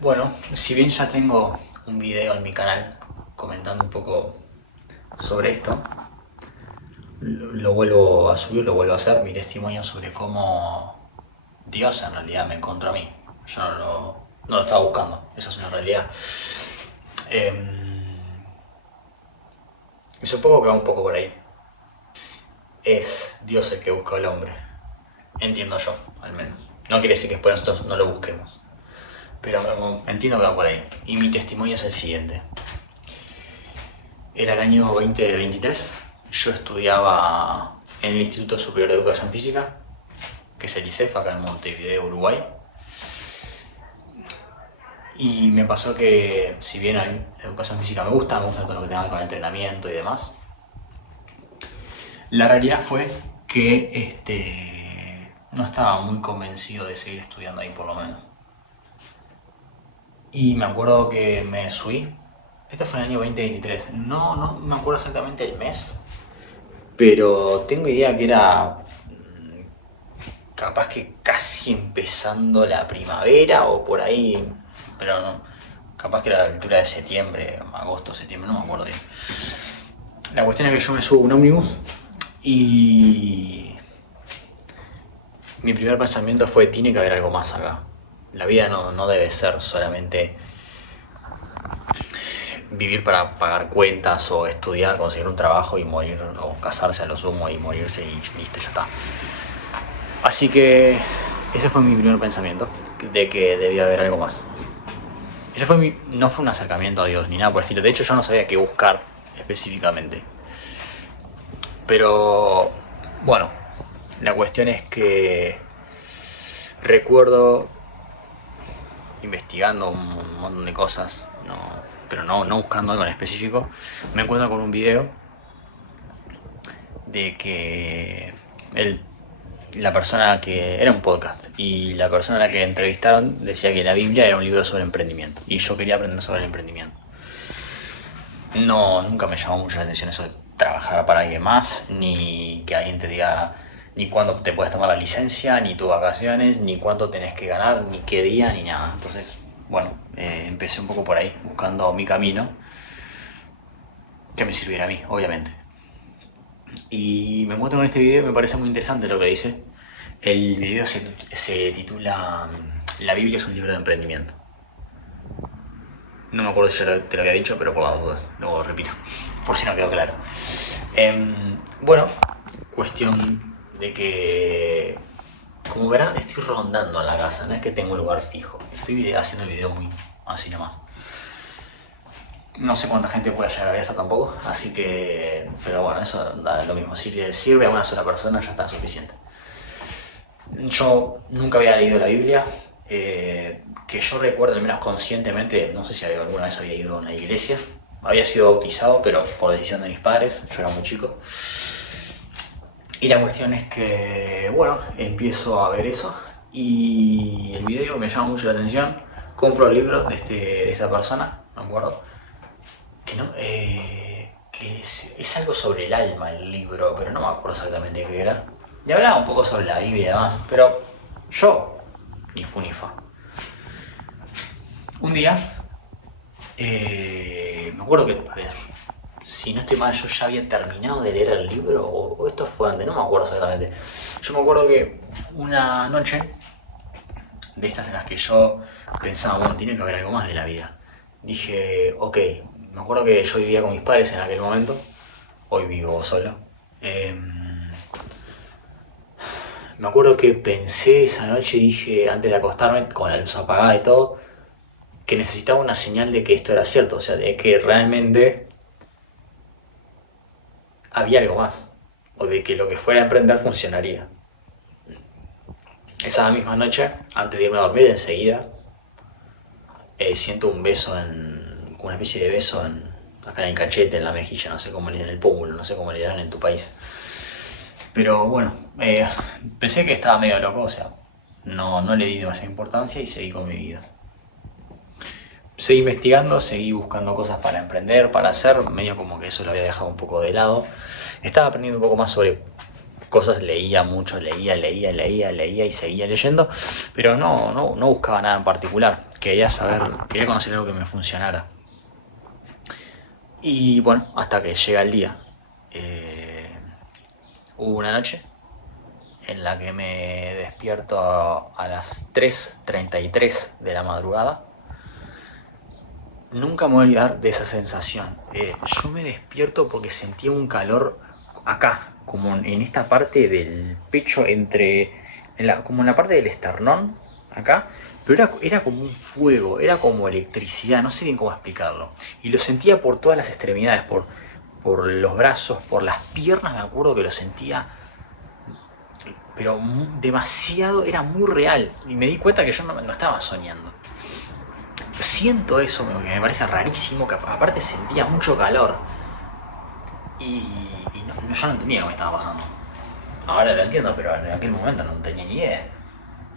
Bueno, si bien ya tengo un video en mi canal comentando un poco sobre esto, lo vuelvo a subir, lo vuelvo a hacer, mi testimonio sobre cómo Dios en realidad me encontró a mí. Yo no lo estaba buscando, esa es una realidad. Y supongo que va un poco por ahí. Es Dios el que busca al hombre. Entiendo yo, al menos. No quiere decir que después nosotros no lo busquemos. Pero entiendo que va por ahí. Y mi testimonio es el siguiente. Era el año 2023. Yo estudiaba en el Instituto Superior de Educación Física, que es el ISEF, acá en Montevideo, Uruguay. Y me pasó que, si bien a mí la educación física me gusta todo lo que tenga que ver con el entrenamiento y demás, la realidad fue que no estaba muy convencido de seguir estudiando ahí, por lo menos. Y me acuerdo que me subí. Esto fue en el año 2023. No me acuerdo exactamente el mes, pero tengo idea que era capaz que casi empezando la primavera o por ahí, pero no, capaz que era a la altura de septiembre, agosto, septiembre, no me acuerdo bien. La cuestión es que yo me subo a un ómnibus y mi primer pensamiento fue: tiene que haber algo más acá. La vida no debe ser solamente vivir para pagar cuentas o estudiar, conseguir un trabajo y morir, o casarse a lo sumo y morirse y listo, ya está. Así que ese fue mi primer pensamiento, de que debía haber algo más. No fue un acercamiento a Dios ni nada por el estilo. De hecho, yo no sabía qué buscar específicamente. Pero bueno, la cuestión es que recuerdo investigando un montón de cosas, pero no buscando algo en específico. Me encuentro con un video de que la persona que era un podcast, y la persona a la que entrevistaron decía que la Biblia era un libro sobre emprendimiento y yo quería aprender sobre el emprendimiento. Nunca me llamó mucho la atención eso de trabajar para alguien más, ni que alguien te diga ni cuándo te puedes tomar la licencia, ni tus vacaciones, ni cuánto tenés que ganar, ni qué día, ni nada. Entonces, bueno, empecé un poco por ahí, buscando mi camino que me sirviera a mí, obviamente. Y me encuentro con este video y me parece muy interesante lo que dice. El video se titula La Biblia es un libro de emprendimiento. No me acuerdo si ya te lo había dicho, pero por las dudas, luego repito, por si no quedó claro. Bueno, cuestión de que, como verán, estoy rondando en la casa, no es que tengo un lugar fijo. Estoy haciendo el video muy así nomás. No sé cuánta gente puede llegar a ver esto tampoco, así que... Pero bueno, eso da lo mismo. Si le sirve a una sola persona ya está suficiente. Yo nunca había leído la Biblia. Que yo recuerdo, al menos conscientemente, no sé si alguna vez había ido a una iglesia. Había sido bautizado, pero por decisión de mis padres, yo era muy chico. Y la cuestión es que, bueno, empiezo a ver eso y el video me llama mucho la atención. Compro el libro de esta persona, me acuerdo, que no, que es algo sobre el alma el libro, pero no me acuerdo exactamente qué era. Y hablaba un poco sobre la Biblia y demás, pero yo ni fu ni fa. Un día, me acuerdo que, a ver, si no estoy mal, yo ya había terminado de leer el libro, o esto fue antes, no me acuerdo exactamente. Yo me acuerdo que una noche, de estas en las que yo pensaba, bueno, tiene que haber algo más de la vida, dije, ok, me acuerdo que yo vivía con mis padres en aquel momento, hoy vivo solo. Me acuerdo que pensé esa noche y dije, antes de acostarme, con la luz apagada y todo, que necesitaba una señal de que esto era cierto, o sea, de que realmente había algo más, o de que lo que fuera a emprender funcionaría. Esa misma noche, antes de irme a dormir, enseguida siento un beso, una especie de beso acá en el cachete, en la mejilla, no sé cómo le dirán, en el pómulo, no sé cómo le dirán en tu país. Pero bueno, pensé que estaba medio loco, o sea, no le di demasiada importancia y seguí con mi vida. Seguí investigando, seguí buscando cosas para emprender, para hacer, medio como que eso lo había dejado un poco de lado. Estaba aprendiendo un poco más sobre cosas, leía mucho, leía y seguía leyendo, pero no buscaba nada en particular. quería conocer algo que me funcionara. Y bueno, hasta que llega el día. Hubo una noche en la que me despierto a las 3:33 de la madrugada. Nunca me voy a olvidar de esa sensación. Yo me despierto porque sentía un calor acá, como en esta parte del pecho, como en la parte del esternón, acá, pero era como un fuego, era como electricidad, no sé bien cómo explicarlo. Y lo sentía por todas las extremidades, por los brazos, por las piernas, me acuerdo que lo sentía, pero demasiado, era muy real. Y me di cuenta que yo no estaba soñando. Siento eso, que me parece rarísimo, que aparte sentía mucho calor. Y yo no entendía qué me estaba pasando. Ahora lo entiendo, pero en aquel momento no tenía ni idea.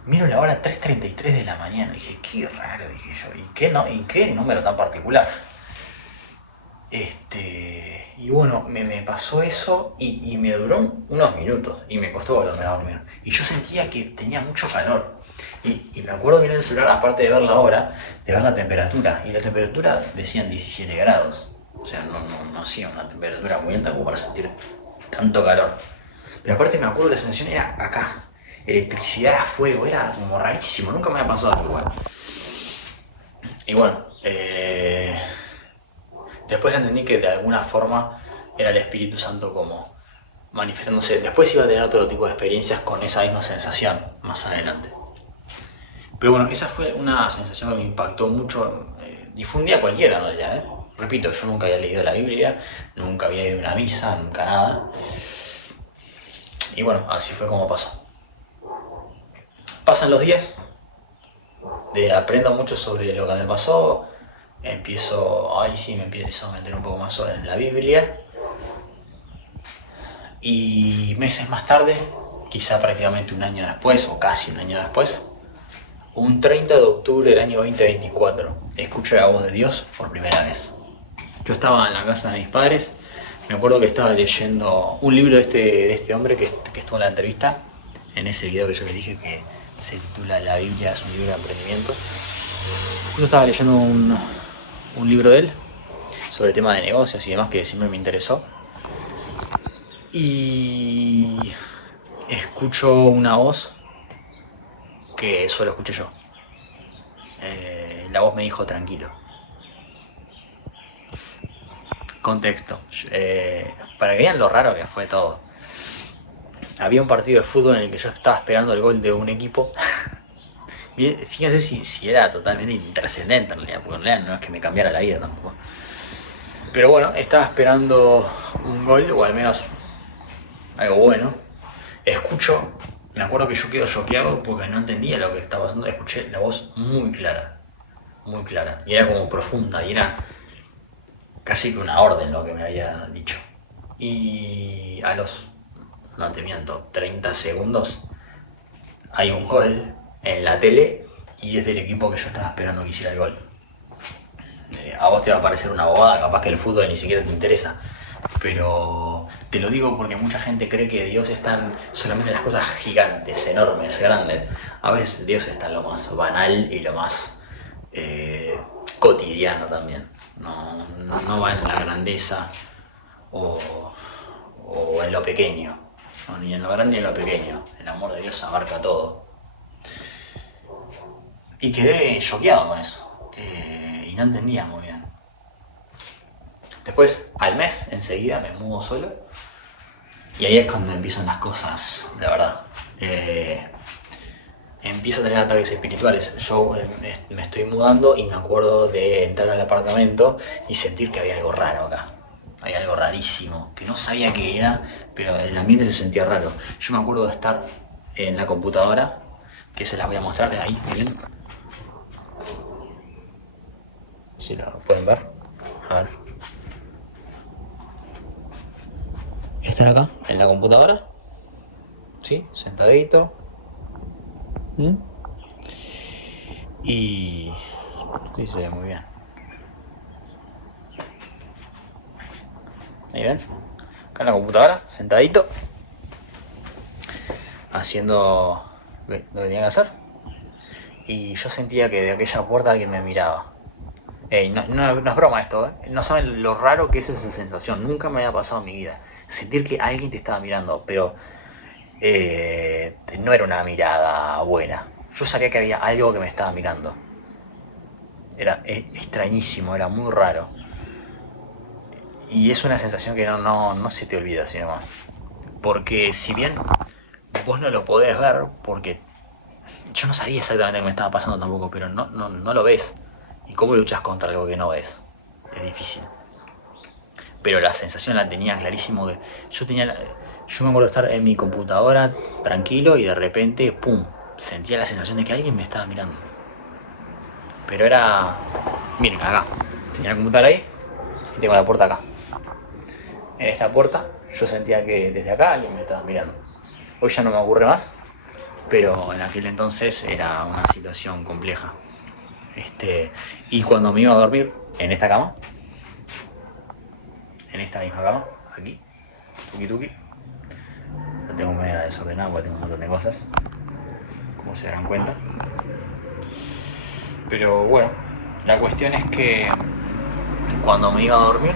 Miro la hora 3:33 de la mañana. Dije, qué raro, dije yo. ¿Y qué número tan particular? Y bueno, me pasó eso y me duró unos minutos. Y me costó volverme a dormir. Y yo sentía que tenía mucho calor. Y me acuerdo mirar el celular, aparte de ver la hora, de ver la temperatura. Y la temperatura decían 17 grados. O sea, no hacía una temperatura muy alta como para sentir tanto calor. Pero aparte me acuerdo la sensación era acá. Electricidad a fuego, era como rarísimo. Nunca me había pasado algo igual. Y bueno, después entendí que de alguna forma era el Espíritu Santo como manifestándose. Después iba a tener otro tipo de experiencias con esa misma sensación más adelante. Pero bueno, esa fue una sensación que me impactó mucho. Difundía cualquiera en realidad. Repito, yo nunca había leído la Biblia, nunca había ido a una misa, nunca nada. Y bueno, así fue como pasó. Pasan los días, aprendo mucho sobre lo que me pasó, me empiezo a meter un poco más en la Biblia. Y meses más tarde, quizá prácticamente un año después, o casi un año después, un 30 de octubre del año 2024, escucho la voz de Dios por primera vez. Yo estaba en la casa de mis padres, me acuerdo que estaba leyendo un libro de este hombre que estuvo en la entrevista, en ese video que yo les dije que se titula La Biblia es un libro de emprendimiento. Yo estaba leyendo un libro de él sobre el tema de negocios y demás que siempre me interesó. Y escucho una voz que solo escuché yo. La voz me dijo tranquilo. Contexto. Para que vean lo raro que fue todo. Había un partido de fútbol en el que yo estaba esperando el gol de un equipo. Fíjense si era totalmente intrascendente en realidad, porque en realidad no es que me cambiara la vida tampoco. Pero bueno, estaba esperando un gol, o al menos algo bueno. Me acuerdo que yo quedo choqueado porque no entendía lo que estaba pasando. Escuché la voz muy clara, y era como profunda, y era casi que una orden lo que me había dicho. Y a los, no te miento, 30 segundos hay un gol en la tele y es del equipo que yo estaba esperando que hiciera el gol. A vos te va a parecer una bobada, capaz que el fútbol ni siquiera te interesa, pero te lo digo porque mucha gente cree que Dios está solamente en las cosas gigantes, enormes, grandes. A veces Dios está en lo más banal y lo más cotidiano también. No va en la grandeza o en lo pequeño, no, ni en lo grande ni en lo pequeño. El amor de Dios abarca todo. Y quedé choqueado con eso, y no entendía muy bien. Después, al mes, enseguida me mudo solo, y ahí es cuando empiezan las cosas, de verdad. Empiezo a tener ataques espirituales. Yo me estoy mudando y me acuerdo de entrar al apartamento y sentir que había algo raro acá. Había algo rarísimo, que no sabía qué era, pero el ambiente se sentía raro. Yo me acuerdo de estar en la computadora, que se las voy a mostrar ahí, miren. Si lo pueden ver. A ver. Estar acá, en la computadora. ¿Sí? Sentadito. Y sí, se ve muy bien. Ahí ven, acá en la computadora, sentadito, haciendo lo que tenía que hacer. y yo sentía que de aquella puerta alguien me miraba. No es broma esto, ¿eh? No saben lo raro que es esa sensación. Nunca me había pasado en mi vida. Sentir que alguien te estaba mirando, pero no era una mirada buena. Yo sabía que había algo que me estaba mirando. Era extrañísimo, era muy raro. Y es una sensación que no se te olvida, sino más. Porque si bien vos no lo podés ver, porque yo no sabía exactamente qué me estaba pasando tampoco, pero no lo ves. ¿Y cómo luchas contra algo que no ves? Es difícil. Pero la sensación la tenía clarísimo que yo me acuerdo de estar en mi computadora tranquilo y de repente, pum, sentía la sensación de que alguien me estaba mirando. Pero era, miren, acá, tenía la computadora ahí y tengo la puerta acá. En esta puerta yo sentía que desde acá alguien me estaba mirando. Hoy ya no me ocurre más, pero en aquel entonces era una situación compleja. Y cuando me iba a dormir en esta cama, en esta misma cama, aquí, tuki tuki, la tengo media desordenada porque tengo un montón de cosas, como se darán cuenta. Pero bueno, la cuestión es que cuando me iba a dormir,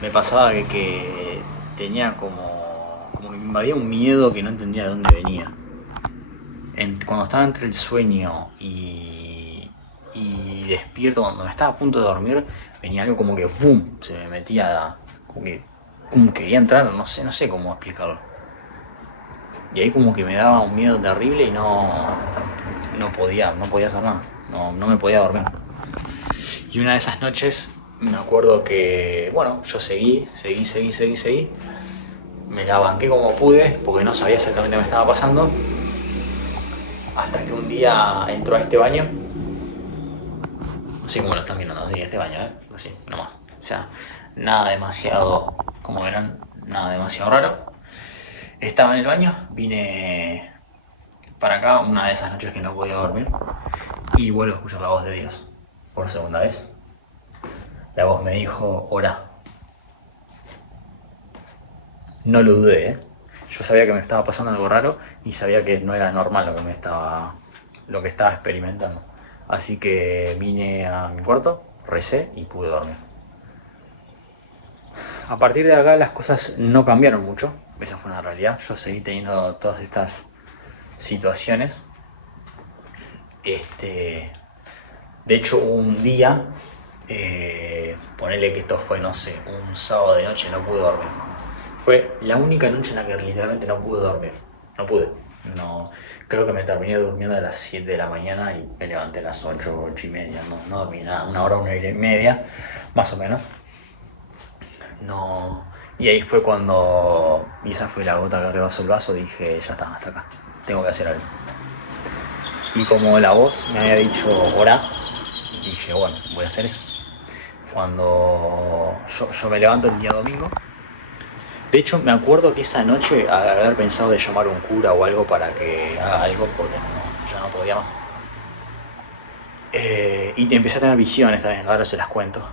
me pasaba que tenía como que me invadía un miedo que no entendía de dónde venía. Cuando estaba entre el sueño y despierto, cuando me estaba a punto de dormir, venía algo como que ¡bum! Se me metía, como que quería entrar, no sé cómo explicarlo. Y ahí como que me daba un miedo terrible y no podía hacer nada, no me podía dormir. Y una de esas noches me acuerdo que, bueno, yo seguí, me la banqué como pude, porque no sabía exactamente qué me estaba pasando, hasta que un día entró a este baño, así como lo están viendo, así, este baño, así, nomás. O sea, nada demasiado, como verán, nada demasiado raro. Estaba en el baño, vine para acá una de esas noches que no podía dormir y vuelvo a escuchar la voz de Dios por segunda vez. La voz me dijo, orá. No lo dudé, ¿eh? Yo sabía que me estaba pasando algo raro y sabía que no era normal lo que estaba experimentando. Así que vine a mi cuarto, recé y pude dormir. A partir de acá las cosas no cambiaron mucho, esa fue una realidad. Yo seguí teniendo todas estas situaciones. De hecho, un día, ponele que esto fue, no sé, un sábado de noche, no pude dormir. Fue la única noche en la que literalmente no pude dormir. No pude. No, creo que me terminé durmiendo a las 7 de la mañana y me levanté a las 8, 8 y media. No dormí nada, una hora y media, más o menos. No. Y ahí fue cuando, y esa fue la gota que rebasó el vaso, dije, ya está, hasta acá. Tengo que hacer algo. Y como la voz me había dicho, orá, dije, bueno, voy a hacer eso. Cuando yo me levanto el día domingo, de hecho me acuerdo que esa noche haber pensado de llamar a un cura o algo para que haga algo porque ya no podía más. Y empecé a tener visiones también, ahora se las cuento.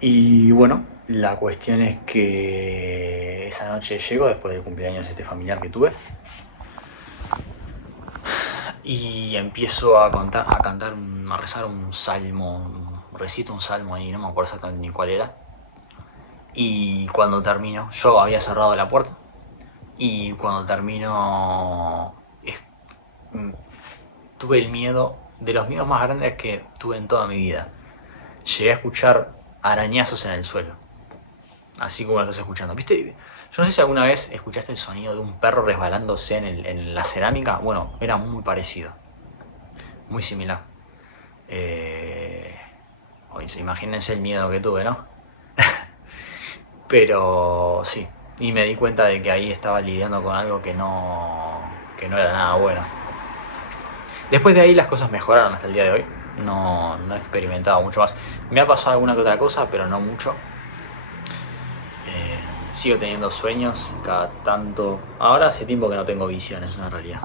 Y bueno, la cuestión es que esa noche llego después del cumpleaños familiar que tuve. Y empiezo a cantar, a rezar un salmo, recito un salmo ahí, no me acuerdo exactamente ni cuál era. Y cuando termino, yo había cerrado la puerta, y cuando termino, tuve el miedo, de los miedos más grandes que tuve en toda mi vida. Llegué a escuchar arañazos en el suelo, así como lo estás escuchando. ¿Viste? Yo no sé si alguna vez escuchaste el sonido de un perro resbalándose en la cerámica. Bueno, era muy parecido, muy similar. Imagínense el miedo que tuve, ¿no? Pero sí, y me di cuenta de que ahí estaba lidiando con algo que no era nada bueno. Después de ahí las cosas mejoraron hasta el día de hoy. No he experimentado mucho más. Me ha pasado alguna que otra cosa, pero no mucho. Sigo teniendo sueños cada tanto. Ahora hace tiempo que no tengo visiones, en realidad.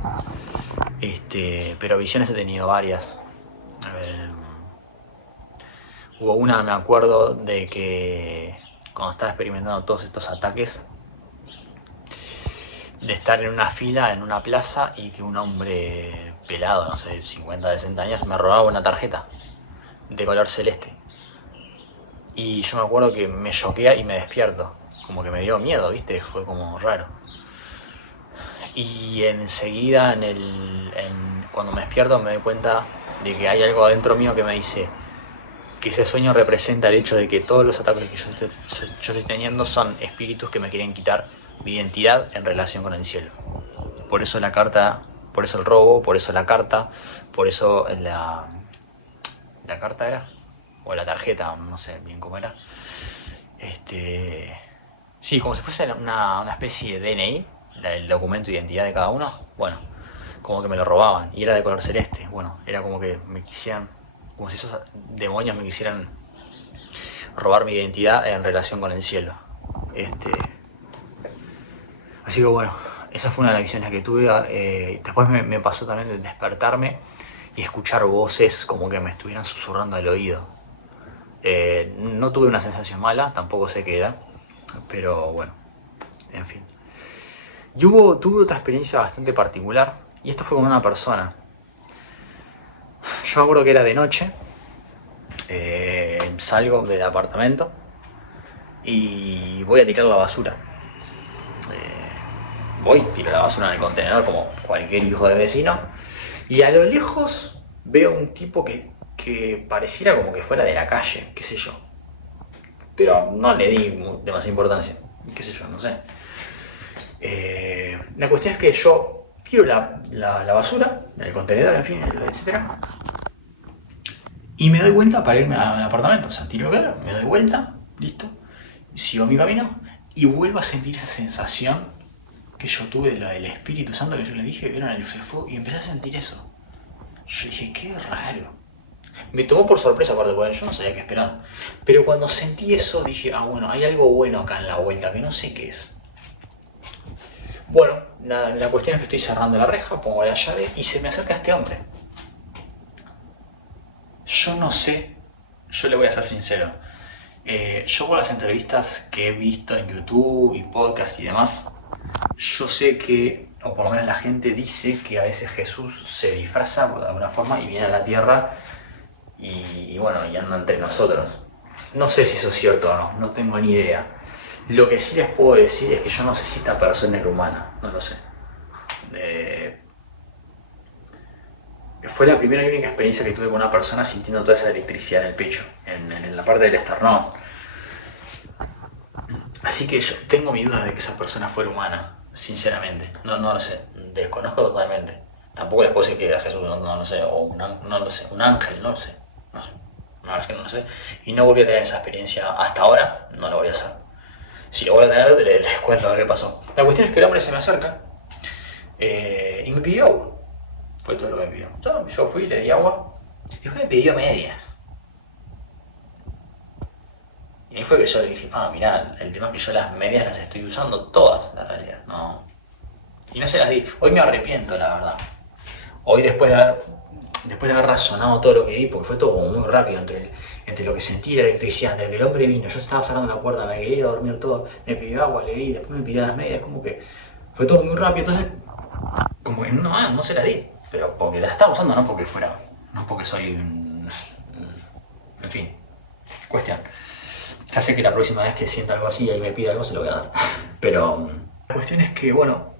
Pero visiones he tenido varias. Hubo una, me acuerdo, de que cuando estaba experimentando todos estos ataques, de estar en una fila en una plaza y que un hombre pelado, no sé, 50, 60 años, me robaba una tarjeta de color celeste. Y yo me acuerdo que me choquea y me despierto. Como que me dio miedo, ¿viste? Fue como raro. Y enseguida, cuando me despierto, me doy cuenta de que hay algo adentro mío que me dice que ese sueño representa el hecho de que todos los ataques que yo estoy teniendo son espíritus que me quieren quitar mi identidad en relación con el cielo. Por eso la carta, por eso el robo, por eso la carta, por eso la carta era, o la tarjeta, no sé bien cómo era. Sí, como si fuese una especie de DNI, el documento de identidad de cada uno. Bueno, como que me lo robaban y era de color celeste. Bueno, era como que me quisieran, como si esos demonios me quisieran robar mi identidad en relación con el cielo. Así que bueno, esa fue una de las visiones que tuve. Después me pasó también de despertarme y escuchar voces como que me estuvieran susurrando al oído. No tuve una sensación mala, tampoco sé qué era, pero bueno, en fin. Tuve otra experiencia bastante particular, y esto fue con una persona. Yo me acuerdo que era de noche, salgo del apartamento y voy a tirar la basura. Tiro la basura en el contenedor como cualquier hijo de vecino, y a lo lejos veo un tipo que pareciera como que fuera de la calle, qué sé yo. Pero no le di demasiada importancia, qué sé yo, no sé. La cuestión es que yo tiro la basura en el contenedor, en fin, etc. Y me doy vuelta para irme al apartamento. O sea, tiro claro, me doy vuelta, listo. Sigo mi camino y vuelvo a sentir esa sensación que yo tuve del Espíritu Santo que yo le dije que era en el fuego, y empecé a sentir eso. Yo dije, qué raro. Me tomó por sorpresa, aparte, porque yo no sabía qué esperar. Pero cuando sentí eso dije, bueno, hay algo bueno acá en la vuelta, que no sé qué es. Bueno, la cuestión es que estoy cerrando la reja, pongo la llave y se me acerca este hombre. Yo no sé, yo le voy a ser sincero. Yo por las entrevistas que he visto en YouTube y podcast y demás, yo sé que, o por lo menos la gente dice que a veces Jesús se disfraza de alguna forma y viene a la tierra y bueno, y anda entre nosotros. No sé si eso es cierto o no tengo ni idea. Lo que sí les puedo decir es que yo no sé si esta persona era humana, no lo sé. Fue la primera y única experiencia que tuve con una persona sintiendo toda esa electricidad en el pecho, en la parte del esternón. Así que yo tengo mi duda de que esa persona fuera humana, sinceramente. No lo sé, desconozco totalmente. Tampoco les puedo decir que era Jesús, no lo sé, o no lo sé, un ángel, no lo sé. No sé, la verdad es que no lo sé. Y no volví a tener esa experiencia hasta ahora, no lo voy a hacer. Si lo voy a tener, les cuento a ver qué pasó. La cuestión es que el hombre se me acerca y me pidió agua. Fue todo lo que me pidió. Yo fui, le di agua y después me pidió medias. Y ahí fue que yo le dije, mirá, el tema es que yo las medias las estoy usando todas, la realidad. No. Y no se las di. Hoy me arrepiento, la verdad. Hoy después de haber razonado todo lo que vi, porque fue todo como muy rápido entre lo que sentí, la electricidad, entre que el hombre vino, yo estaba cerrando la puerta, me quería ir a dormir todo, me pidió agua, le di, después me pidió las medias, como que fue todo muy rápido, entonces como que no se las di, pero porque las estaba usando, no porque soy un... En fin, cuestión. Ya sé que la próxima vez que sienta algo así y me pide algo se lo voy a dar, pero la cuestión es que, bueno,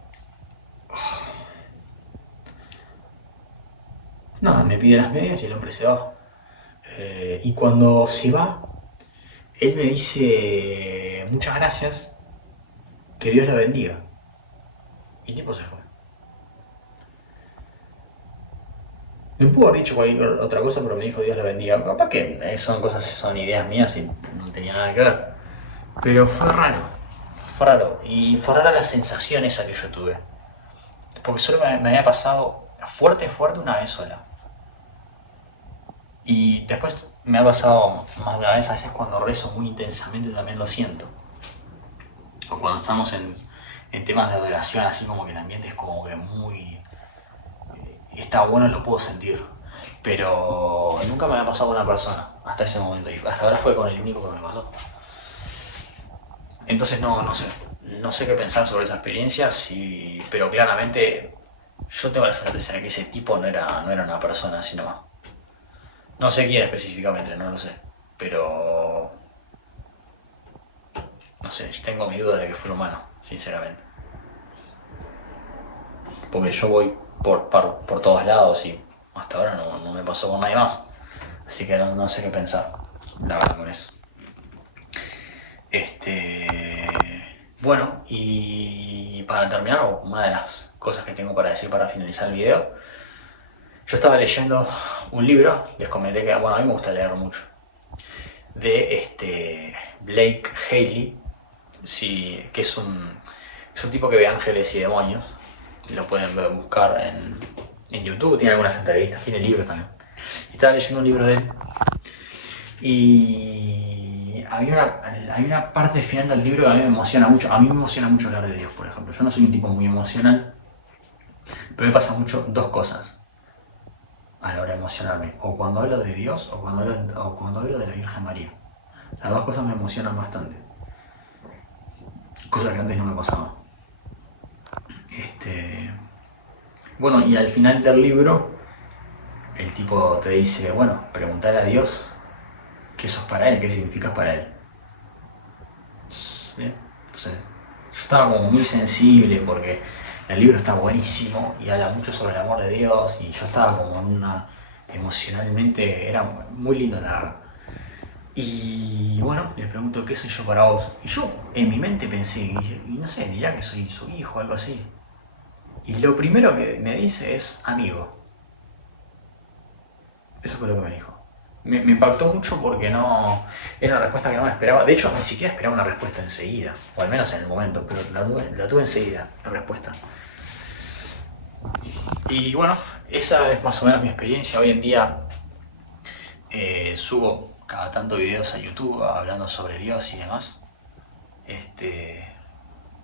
nada, me pide las medias y el hombre se va. Y cuando se va, él me dice muchas gracias, que Dios la bendiga. Y el tipo se fue. Me pudo haber dicho cualquier otra cosa, pero me dijo Dios la bendiga. Capaz que son ideas mías y no tenía nada que ver. Pero fue raro. Fue raro. Y fue rara la sensación esa que yo tuve. Porque solo me había pasado fuerte una vez sola. Y después me ha pasado más de una vez, a veces cuando rezo muy intensamente también lo siento. O cuando estamos en temas de adoración, así como que el ambiente es como que muy... está bueno, lo puedo sentir. Pero nunca me había pasado con una persona hasta ese momento. Y hasta ahora fue con el único que me pasó. Entonces no sé. no sé qué pensar sobre esa experiencia, pero claramente yo tengo la certeza de que ese tipo no era una persona, sino más. No sé quién específicamente, no lo sé. Pero no sé, tengo mis dudas de que fuera humano, sinceramente. Porque yo voy por todos lados y hasta ahora no me pasó con nadie más. Así que no sé qué pensar, la verdad, con eso. Bueno, y para terminar, una de las cosas que tengo para decir para finalizar el video, yo estaba leyendo un libro, les comenté que, bueno, a mí me gusta leer mucho, de Blake Haley, sí, que es un tipo que ve ángeles y demonios. Lo pueden buscar en YouTube, tiene algunas entrevistas, tiene libros también. Estaba leyendo un libro de él y hay una parte final del libro que a mí me emociona mucho. A mí me emociona mucho hablar de Dios, por ejemplo. Yo no soy un tipo muy emocional, pero me pasa mucho dos cosas a la hora de emocionarme. O cuando hablo de Dios o cuando hablo de la Virgen María. Las dos cosas me emocionan bastante. Cosa que antes no me pasaba. Bueno, y al final del libro, el tipo te dice, bueno, preguntar a Dios qué sos para él, qué significas para él. Bien, entonces, yo estaba como muy sensible porque el libro está buenísimo y habla mucho sobre el amor de Dios y yo estaba como en emocionalmente, era muy lindo la verdad. Y bueno, le pregunto, ¿qué soy yo para vos? Y yo en mi mente pensé, y no sé, dirá que soy su hijo o algo así. Y lo primero que me dice es amigo. Eso fue lo que me dijo. Me impactó mucho porque no era una respuesta que no me esperaba. De hecho, ni siquiera esperaba una respuesta enseguida, o al menos en el momento, pero la tuve enseguida, la respuesta. Y bueno, esa es más o menos mi experiencia. Hoy en día subo cada tanto videos a YouTube hablando sobre Dios y demás.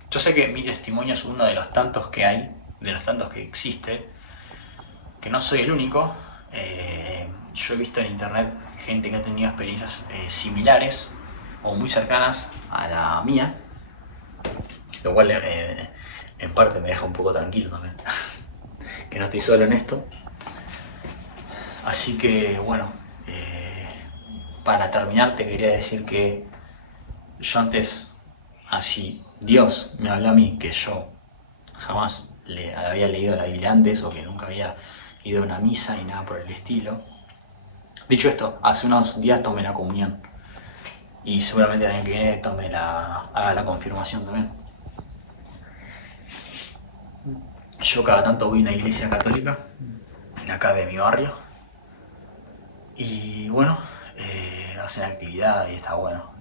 Yo sé que mi testimonio es uno de los tantos que hay, de los tantos que existe, que no soy el único. Yo he visto en internet gente que ha tenido experiencias similares o muy cercanas a la mía, lo cual en parte me deja un poco tranquilo también, que no estoy solo en esto. Así que bueno, para terminar te quería decir que yo antes, así Dios me habló a mí, que yo jamás le había leído la Biblia antes o que nunca había ido a una misa ni nada por el estilo. Dicho esto, hace unos días tomé la comunión y seguramente el año que viene haga la confirmación también. Yo cada tanto voy a una iglesia católica, acá de mi barrio, y bueno, hacen actividad y está bueno.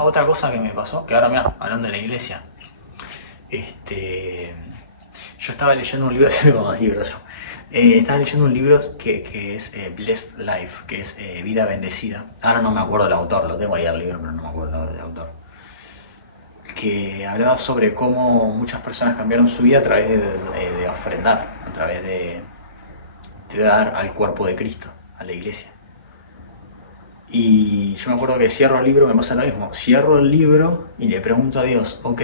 Otra cosa que me pasó, que ahora mira, hablando de la iglesia, yo estaba leyendo un libro, siempre con los libros yo, estaba leyendo un libro que es Blessed Life, que es Vida Bendecida. Ahora no me acuerdo del autor, lo tengo ahí el libro, pero no me acuerdo del autor. Que hablaba sobre cómo muchas personas cambiaron su vida a través de ofrendar, a través de dar al cuerpo de Cristo, a la iglesia. Y yo me acuerdo que cierro el libro, me pasa lo mismo. Cierro el libro y le pregunto a Dios, ok,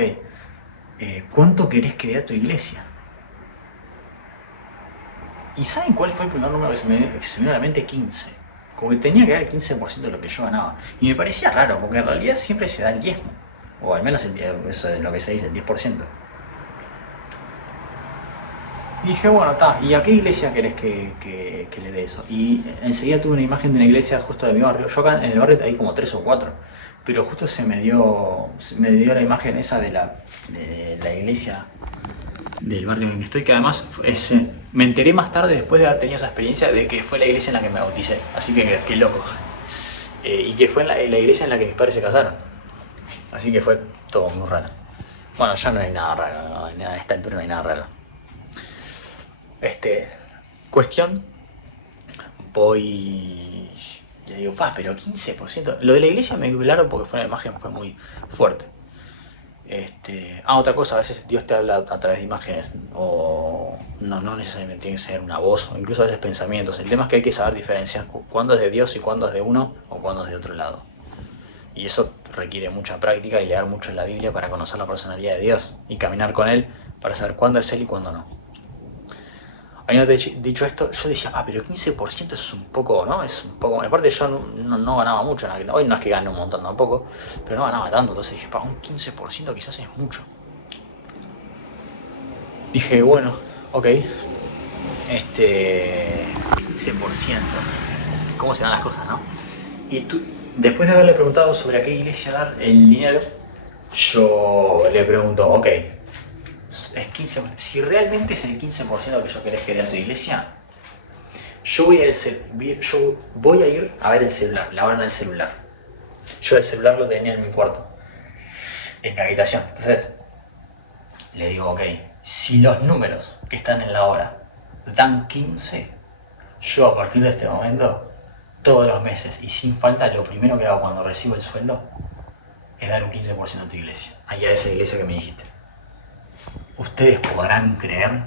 ¿cuánto querés que dé a tu iglesia? ¿Y saben cuál fue el primer número que se me vino a la mente? 15. Como que tenía que dar el 15% de lo que yo ganaba. Y me parecía raro, porque en realidad siempre se da el diezmo. O al menos eso es lo que se dice, el 10%. Y dije, bueno, está, ¿y a qué iglesia querés que le dé eso? Y enseguida tuve una imagen de una iglesia justo de mi barrio. Yo acá en el barrio hay como 3 o 4. Pero justo se me dio la imagen esa de la iglesia del barrio en el que estoy, que además me enteré más tarde, después de haber tenido esa experiencia, de que fue la iglesia en la que me bauticé. Así que qué loco. Y que fue la iglesia en la que mis padres se casaron. Así que fue todo muy raro. Bueno, ya no hay nada raro, ¿no? A esta altura no hay nada raro. Cuestión, voy, le digo, pero 15%. Lo de la iglesia me quedó claro porque fue una imagen, fue muy fuerte. Otra cosa, a veces Dios te habla a través de imágenes, o no necesariamente tiene que ser una voz, o incluso a veces pensamientos. El tema es que hay que saber diferenciar cuándo es de Dios y cuándo es de uno, o cuándo es de otro lado. Y eso requiere mucha práctica y leer mucho en la Biblia para conocer la personalidad de Dios y caminar con Él para saber cuándo es Él y cuándo no. Habiendo dicho esto, yo decía, pero 15% es un poco, ¿no? Es un poco. Aparte, yo no ganaba mucho. Hoy no es que gane un montón tampoco, pero no ganaba tanto. Entonces dije, un 15% quizás es mucho. Dije, bueno, ok. 15%. ¿Cómo se dan las cosas, no? Y tú, después de haberle preguntado sobre a qué iglesia dar el dinero, yo le pregunto, ok, es 15%. Si realmente es el 15% que yo querés que dé a tu iglesia, yo voy a ir a ver el celular, la hora del celular. Yo el celular lo tenía en mi cuarto, en mi habitación. Entonces, le digo, ok, si los números que están en la hora dan 15, yo a partir de este momento, todos los meses y sin falta, lo primero que hago cuando recibo el sueldo es dar un 15% a tu iglesia. Ahí a esa iglesia que me dijiste. Ustedes podrán creer.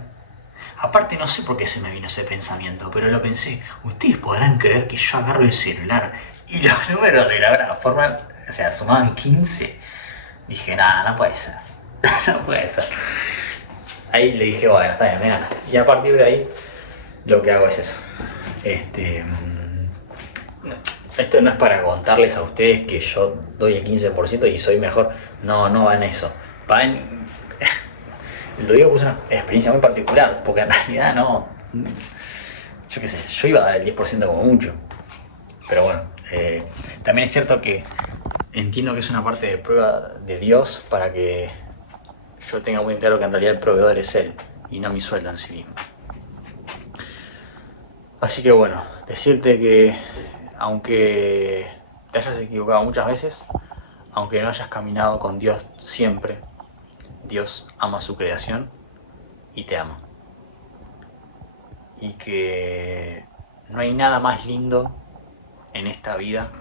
Aparte no sé por qué se me vino ese pensamiento, pero lo pensé. Ustedes podrán creer que yo agarro el celular y los números de la hora forman, o sea, sumaban 15. Dije, nada, no puede ser. No puede ser. Ahí le dije, bueno, está bien, me ganaste. Y a partir de ahí, lo que hago es eso. Esto no es para contarles a ustedes que yo doy el 15% y soy mejor. No va en eso. Va en... Lo digo que es una experiencia muy particular, porque en realidad no... Yo qué sé, yo iba a dar el 10% como mucho. Pero bueno, también es cierto que entiendo que es una parte de prueba de Dios para que yo tenga muy claro que en realidad el proveedor es Él y no mi sueldo en sí mismo. Así que bueno, decirte que aunque te hayas equivocado muchas veces, aunque no hayas caminado con Dios siempre, Dios ama su creación y te ama. Y que no hay nada más lindo en esta vida,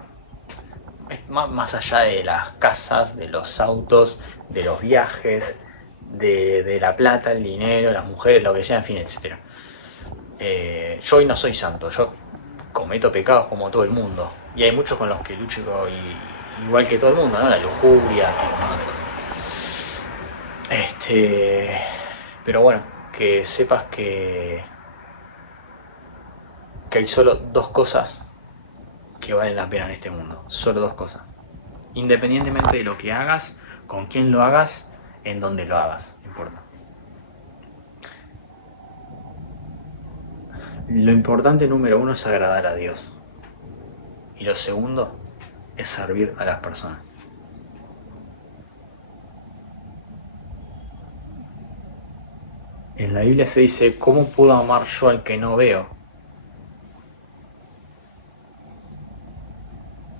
más allá de las casas, de los autos, de los viajes, de la plata, el dinero, las mujeres, lo que sea, en fin, etc. Yo hoy no soy santo, yo cometo pecados como todo el mundo. Y hay muchos con los que lucho igual que todo el mundo, ¿no? La lujuria, en fin, un montón de cosas. Pero bueno, que sepas que hay solo dos cosas que valen la pena en este mundo. Solo dos cosas. Independientemente de lo que hagas, con quién lo hagas, en dónde lo hagas, no importa. Lo importante número uno es agradar a Dios. Y lo segundo es servir a las personas. En la Biblia se dice, ¿cómo puedo amar yo al que no veo?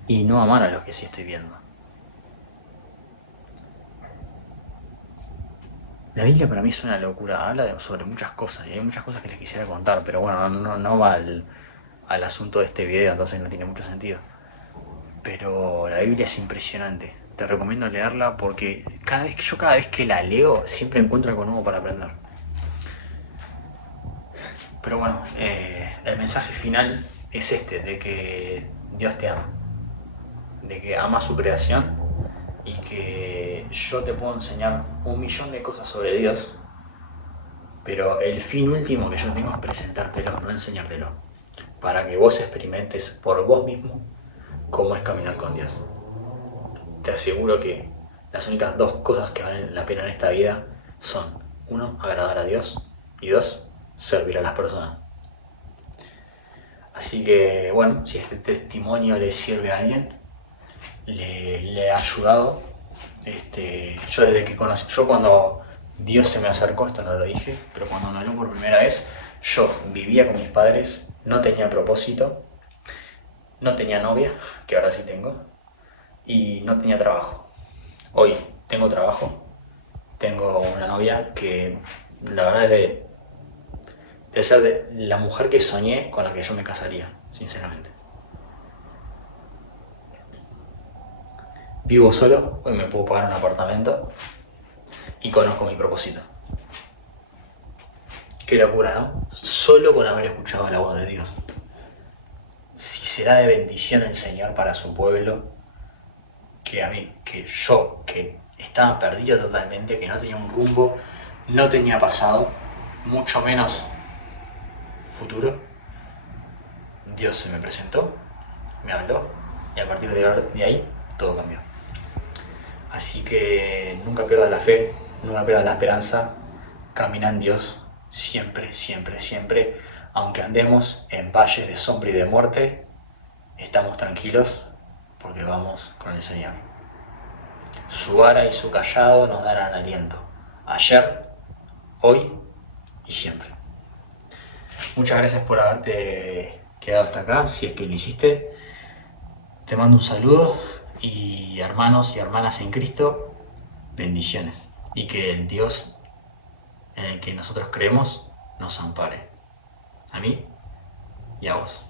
Y no amar a los que sí estoy viendo. La Biblia para mí es una locura, habla sobre muchas cosas y hay muchas cosas que les quisiera contar, pero bueno, no va al asunto de este video, entonces no tiene mucho sentido. Pero la Biblia es impresionante, te recomiendo leerla porque cada vez que la leo siempre encuentro algo nuevo para aprender. Pero bueno, el mensaje final es de que Dios te ama, de que ama su creación y que yo te puedo enseñar 1.000.000 de cosas sobre Dios, pero el fin último que yo tengo es presentártelo, no enseñártelo, para que vos experimentes por vos mismo cómo es caminar con Dios. Te aseguro que las únicas dos cosas que valen la pena en esta vida son, 1, agradar a Dios y 2, servir a las personas. Así que bueno, si este testimonio le sirve a alguien, le ha ayudado. Yo desde que conocí, yo cuando Dios se me acercó, esto no lo dije, pero cuando me habló por primera vez, yo vivía con mis padres, no tenía propósito, no tenía novia, que ahora sí tengo, y no tenía trabajo. Hoy tengo trabajo, tengo una novia que la verdad es de ser la mujer que soñé con la que yo me casaría, sinceramente. Vivo solo, hoy me puedo pagar un apartamento y conozco mi propósito. Qué locura, ¿no? Solo con haber escuchado la voz de Dios. Si será de bendición el Señor para su pueblo, que a mí, que yo, que estaba perdido totalmente, que no tenía un rumbo, no tenía pasado, mucho menos futuro, Dios se me presentó, me habló y a partir de ahí todo cambió. Así que nunca pierdas la fe, nunca pierdas la esperanza, camina en Dios siempre, siempre, siempre. Aunque andemos en valles de sombra y de muerte, estamos tranquilos porque vamos con el Señor. Su vara y su callado nos darán aliento, ayer, hoy y siempre. Muchas gracias por haberte quedado hasta acá, si es que lo hiciste. Te mando un saludo y hermanos y hermanas en Cristo, bendiciones. Y que el Dios en el que nosotros creemos nos ampare. A mí y a vos.